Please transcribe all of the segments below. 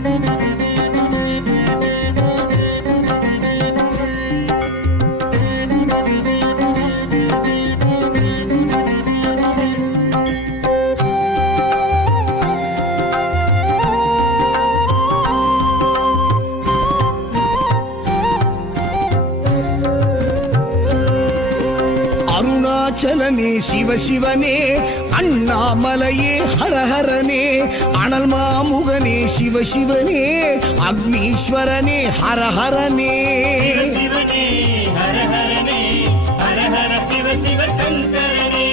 Thank you. அருணாச்சலனே சிவ சிவனே அண்ணாமலையே ஹரஹரனே அனல் மாமுகனே சிவ சிவனே அக்னீஸ்வரனே ஹரஹரனே. சிவ சிவ சங்கரனே.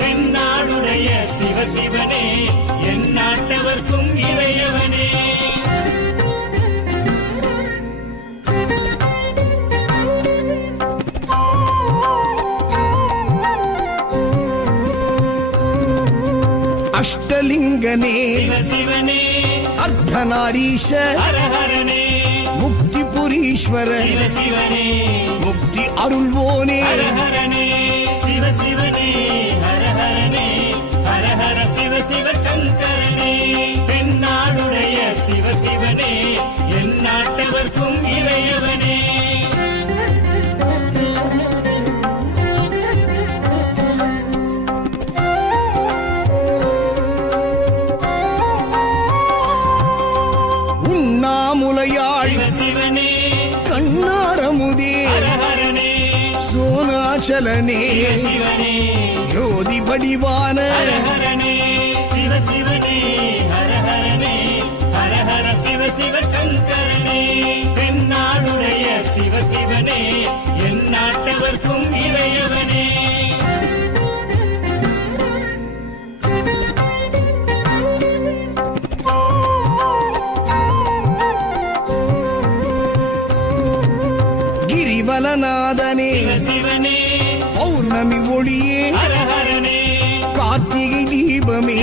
தென்னாடுடைய சிவ சிவனே என் நாட்டவர்க்கும் இறையவர் சிவ சிவ சங்கரனே. தென்னாடுடைய சிவ சிவனே என் நாட்டவர்க்கும் சிவனே கண்ணாரமுதே சோனாச்சலனே ஜோதி வடிவான சிவ சிவனே ஹர ஹர சிவ சிவ சிவனே பௌர்ணமி ஒளியே. கார்த்திகை தீபமே.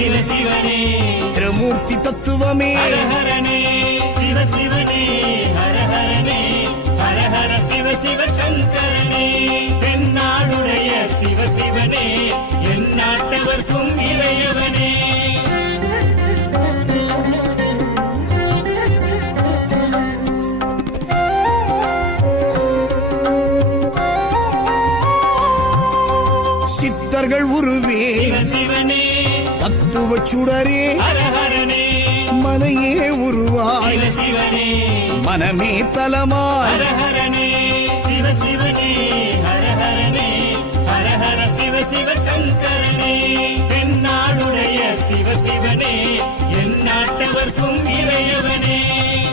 திரமூர்த்தி தத்துவமே. சிவ சங்கரனே. தென்னாடுடைய சிவ சிவனே என் நாட்டவர்க்கும் இறையவனே தத்துவ சுடரே. மனையே உருவாய். மனமே தலமாய். சிவ சிவ சங்கரனே. தென்னாடுடைய சிவ சிவனே. என் நாட்டவர்க்கும் இறையவனே.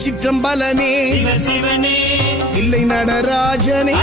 திருச்சிற்றம்பலனே தில்லை நடராஜனே.